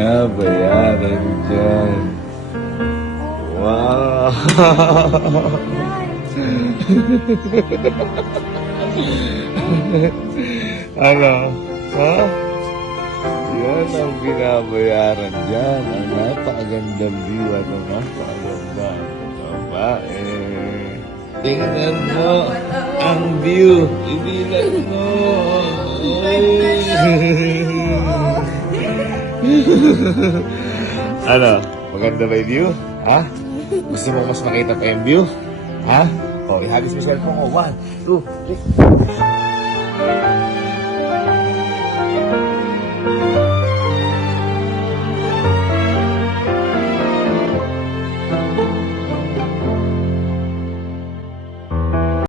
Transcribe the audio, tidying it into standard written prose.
binabayaran dyan. Wow! Ano? Ha? Yan ang binabayaran dyan. Ang napakagandang view. Ano, napakaganda. Babae. Tingnan mo ang view. Ibilan mo. Ano? Maganda ba yung view? Ha? Gusto mo mas makita pa yung view? Ha? O, ihagis mo yung cellphone ko. 1, 2, 3.